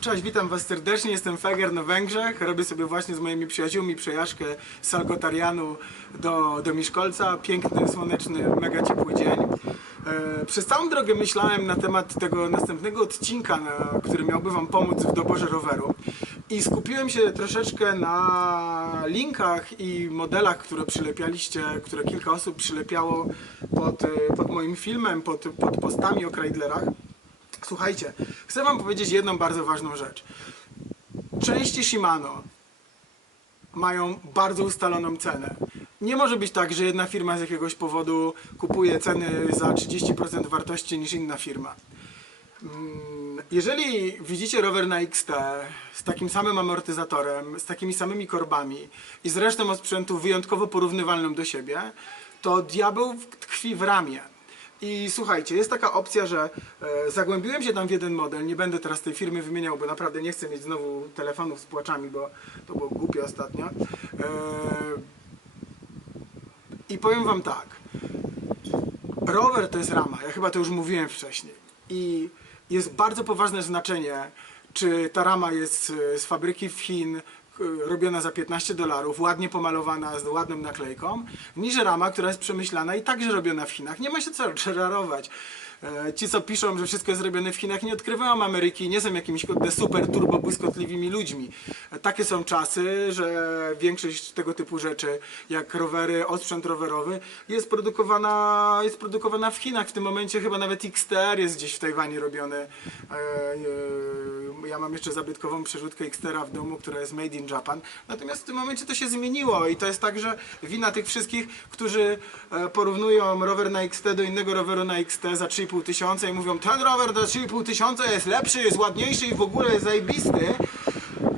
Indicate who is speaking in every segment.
Speaker 1: Cześć, witam Was serdecznie, jestem Feger na Węgrzech. Robię sobie właśnie z moimi przyjaciółmi przejażdżkę z Salgotarianu do, do Miszkolca. Piękny, słoneczny, mega ciepły dzień. E, przez całą drogę myślałem na temat tego następnego odcinka, który miałby Wam pomóc w doborze roweru. I skupiłem się troszeczkę na linkach i modelach, które przylepialiście, które kilka osób przylepiało pod, e, pod moim filmem, pod, pod postami o Cradlerach. Słuchajcie, chcę Wam powiedzieć jedną bardzo ważną rzecz. Części Shimano mają bardzo ustaloną cenę. Nie może być tak, że jedna firma z jakiegoś powodu kupuje ceny za 30% wartości niż inna firma. Mm, Jeżeli widzicie rower na XT z takim samym amortyzatorem, z takimi samymi korbami i z resztą osprzętu wyjątkowo porównywalną do siebie, to diabeł tkwi w ramię. I słuchajcie, jest taka opcja, że e, zagłębiłem się tam w jeden model, nie będę teraz tej firmy wymieniał, bo naprawdę nie chcę mieć znowu telefonów z płaczami, bo to było głupie ostatnio. E, I powiem wam tak, rower to jest rama, ja chyba to już mówiłem wcześniej. I jest bardzo poważne znaczenie, czy ta rama jest e, z fabryki w Chin, robiona za 15 dolarów, ładnie pomalowana z ładną naklejką, niż rama, która jest przemyślana i także robiona w Chinach. Nie ma się co czererować. E, Ci, co piszą, że wszystko jest robione w Chinach, nie odkrywają Ameryki, nie są jakimiś super turbo błyskotliwymi ludźmi. E, Takie są czasy, że większość tego typu rzeczy, jak rowery, osprzęt rowerowy, jest produkowana, jest produkowana w Chinach. W tym momencie chyba nawet XTR jest gdzieś w Tajwanie robiony. E, Ja mam jeszcze zabytkową przerzutkę XTR w domu, która jest made in Japan. Natomiast w tym momencie to się zmieniło i to jest tak, że wina tych wszystkich, którzy porównują rower na XT do innego roweru na XT za 3,5 tysiąca i mówią ten rower za 3,5 tysiąca jest lepszy, jest ładniejszy i w ogóle jest zajebisty.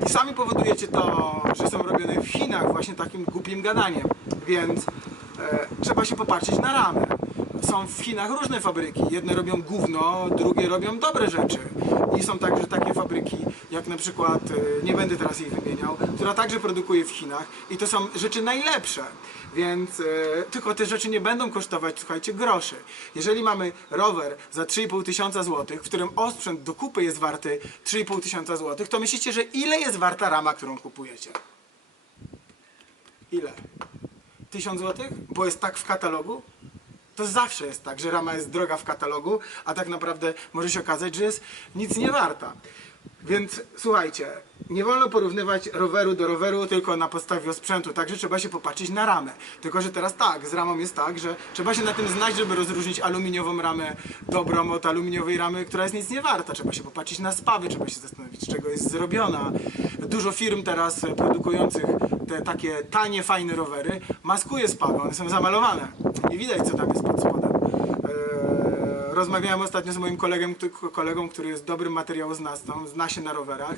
Speaker 1: I sami powodujecie to, że są robione w Chinach właśnie takim głupim gadaniem. Więc e, trzeba się popatrzeć na ramę. Są w Chinach różne fabryki. Jedne robią gówno, drugie robią dobre rzeczy. I są także takie fabryki, jak na przykład, e, nie będę teraz jej wymieniał, która także produkuje w Chinach. I to są rzeczy najlepsze. Więc e, tylko te rzeczy nie będą kosztować, słuchajcie, groszy. Jeżeli mamy rower za 3,5 tysiąca złotych, w którym osprzęt do kupy jest warty 3,5 tysiąca złotych, to myślicie, że ile jest warta rama, którą kupujecie? Ile? 1000 złotych? Bo jest tak w katalogu? To zawsze jest tak, że rama jest droga w katalogu, a tak naprawdę może się okazać, że jest nic nie warta. Więc słuchajcie, nie wolno porównywać roweru do roweru tylko na podstawie sprzętu, także trzeba się popatrzeć na ramę. Tylko, że teraz tak, z ramą jest tak, że trzeba się na tym znać, żeby rozróżnić aluminiową ramę dobrą od aluminiowej ramy, która jest nic nie warta. Trzeba się popatrzeć na spawy, trzeba się zastanowić, z czego jest zrobiona. Dużo firm teraz produkujących te takie tanie, fajne rowery maskuje spawy, one są zamalowane i widać, co tam jest pod spodem. Rozmawiałem ostatnio z moim kolegą, który jest dobrym materiałoznawcą, zna się na rowerach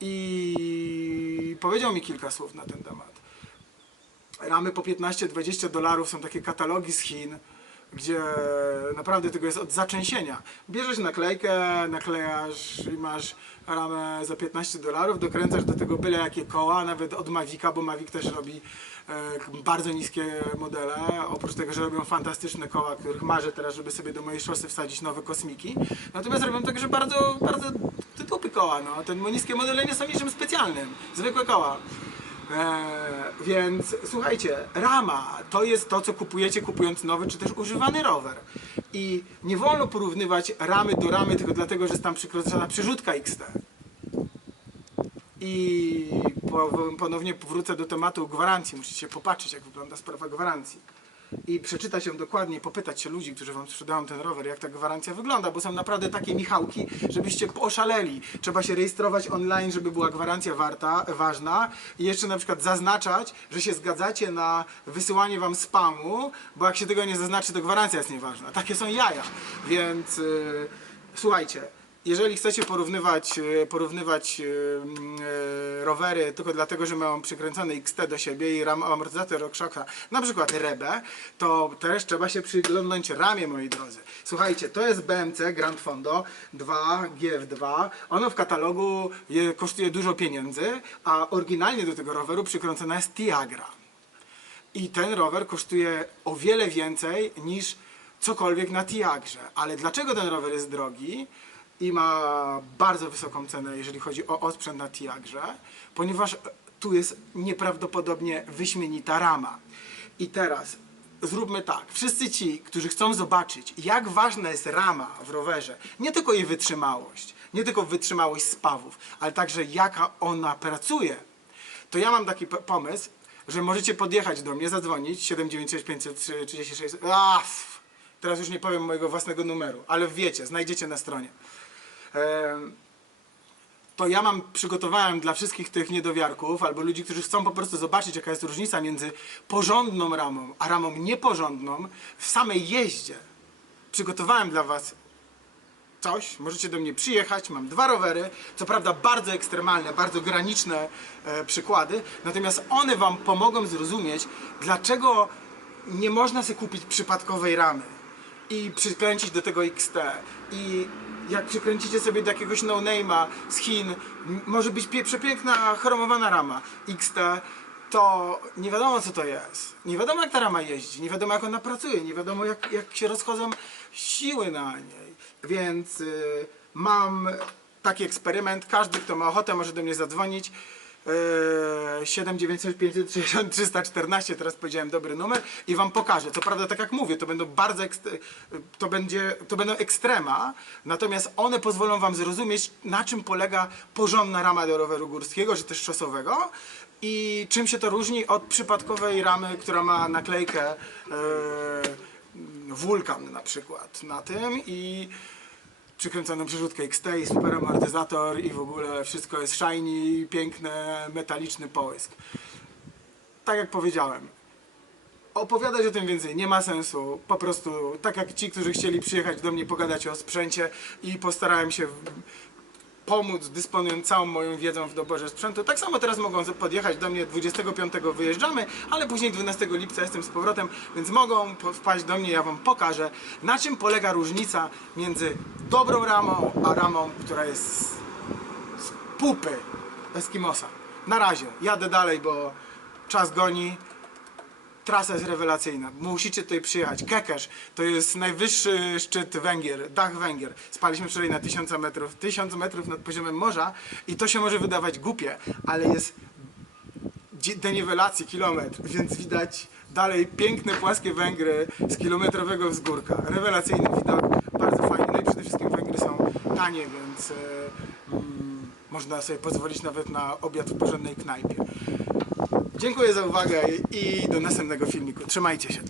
Speaker 1: i powiedział mi kilka słów na ten temat. Ramy po 15-20 dolarów są takie katalogi z Chin, gdzie naprawdę tego jest od zaczęsienia. Bierzesz naklejkę, naklejasz i masz ramę za 15 dolarów, dokręcasz do tego byle jakie koła, nawet od Mavica, bo Mavic też robi e, bardzo niskie modele. Oprócz tego, że robią fantastyczne koła, których marzę teraz, żeby sobie do mojej szosy wsadzić nowe kosmiki. Natomiast robią także bardzo, bardzo tytupy koła. No. Te niskie modele nie są niczym specjalnym. Zwykłe koła. Eee, więc słuchajcie, rama to jest to, co kupujecie kupując nowy czy też używany rower. I nie wolno porównywać ramy do ramy tylko dlatego, że jest tam przykroczona przerzutka XT. I po, ponownie powrócę do tematu gwarancji. Musicie popatrzeć, jak wygląda sprawa gwarancji. I przeczytać ją dokładnie, popytać się ludzi, którzy wam sprzedają ten rower, jak ta gwarancja wygląda, bo są naprawdę takie michałki, żebyście oszaleli. Trzeba się rejestrować online, żeby była gwarancja warta, ważna i jeszcze na przykład zaznaczać, że się zgadzacie na wysyłanie wam spamu, bo jak się tego nie zaznaczy, to gwarancja jest nieważna. Takie są jaja. Więc yy, słuchajcie, jeżeli chcecie porównywać, e, porównywać e, e, rowery tylko dlatego, że mają przykręcony XT do siebie i ram, amortyzator RockShocka, na przykład Rebę, to też trzeba się przyglądnąć ramię, moi drodzy. Słuchajcie, to jest BMC Grand Fondo 2 GF2. Ono w katalogu je, kosztuje dużo pieniędzy, a oryginalnie do tego roweru przykręcona jest Tiagra. I ten rower kosztuje o wiele więcej niż cokolwiek na Tiagrze. Ale dlaczego ten rower jest drogi? I ma bardzo wysoką cenę, jeżeli chodzi o osprzęt na Tiagrze, ponieważ tu jest nieprawdopodobnie wyśmienita rama. I teraz zróbmy tak. Wszyscy ci, którzy chcą zobaczyć, jak ważna jest rama w rowerze, nie tylko jej wytrzymałość, nie tylko wytrzymałość spawów, ale także jaka ona pracuje, to ja mam taki pomysł, że możecie podjechać do mnie, zadzwonić 796 536. A, f- teraz już nie powiem mojego własnego numeru, ale wiecie, znajdziecie na stronie. To ja mam, przygotowałem dla wszystkich tych niedowiarków albo ludzi, którzy chcą po prostu zobaczyć, jaka jest różnica między porządną ramą, a ramą nieporządną w samej jeździe. Przygotowałem dla Was coś, możecie do mnie przyjechać, mam dwa rowery, co prawda bardzo ekstremalne, bardzo graniczne e, przykłady, natomiast one Wam pomogą zrozumieć, dlaczego nie można sobie kupić przypadkowej ramy i przykręcić do tego XT i jak przykręcicie sobie do jakiegoś no-name'a z Chin, może być przepiękna chromowana rama XT, to nie wiadomo co to jest. Nie wiadomo jak ta rama jeździ, nie wiadomo jak ona pracuje, nie wiadomo jak, jak się rozchodzą siły na niej. Więc y, mam taki eksperyment. Każdy, kto ma ochotę, może do mnie zadzwonić. Yy, 795 560 314, teraz powiedziałem dobry numer i wam pokażę. Co prawda, tak jak mówię, to będą bardzo ekst- to, będzie, to będą ekstrema, natomiast one pozwolą wam zrozumieć, na czym polega porządna rama do roweru górskiego, czy też szosowego i czym się to różni od przypadkowej ramy, która ma naklejkę yy, wulkan na przykład na tym i przykręconą przerzutkę XT i super amortyzator i w ogóle wszystko jest shiny, piękne, metaliczny połysk. Tak jak powiedziałem, opowiadać o tym więcej nie ma sensu. Po prostu, tak jak ci, którzy chcieli przyjechać do mnie pogadać o sprzęcie i postarałem się pomóc, dysponując całą moją wiedzą w doborze sprzętu. Tak samo teraz mogą podjechać do mnie 25 wyjeżdżamy, ale później 12 lipca jestem z powrotem, więc mogą wpaść do mnie, ja wam pokażę, na czym polega różnica między dobrą ramą, a ramą, która jest z pupy Eskimosa. Na razie, jadę dalej, bo czas goni. Trasa jest rewelacyjna. Musicie tutaj przyjechać. Kekesz to jest najwyższy szczyt Węgier, dach Węgier. Spaliśmy wczoraj na 1000 metrów, 1000 metrów nad poziomem morza i to się może wydawać głupie, ale jest deniwelacji kilometr, więc widać dalej piękne płaskie Węgry z kilometrowego wzgórka. Rewelacyjny widok, bardzo fajny. No i przede wszystkim Węgry są tanie, więc mm, można sobie pozwolić nawet na obiad w porządnej knajpie. Dziękuję za uwagę i do następnego filmiku. Trzymajcie się.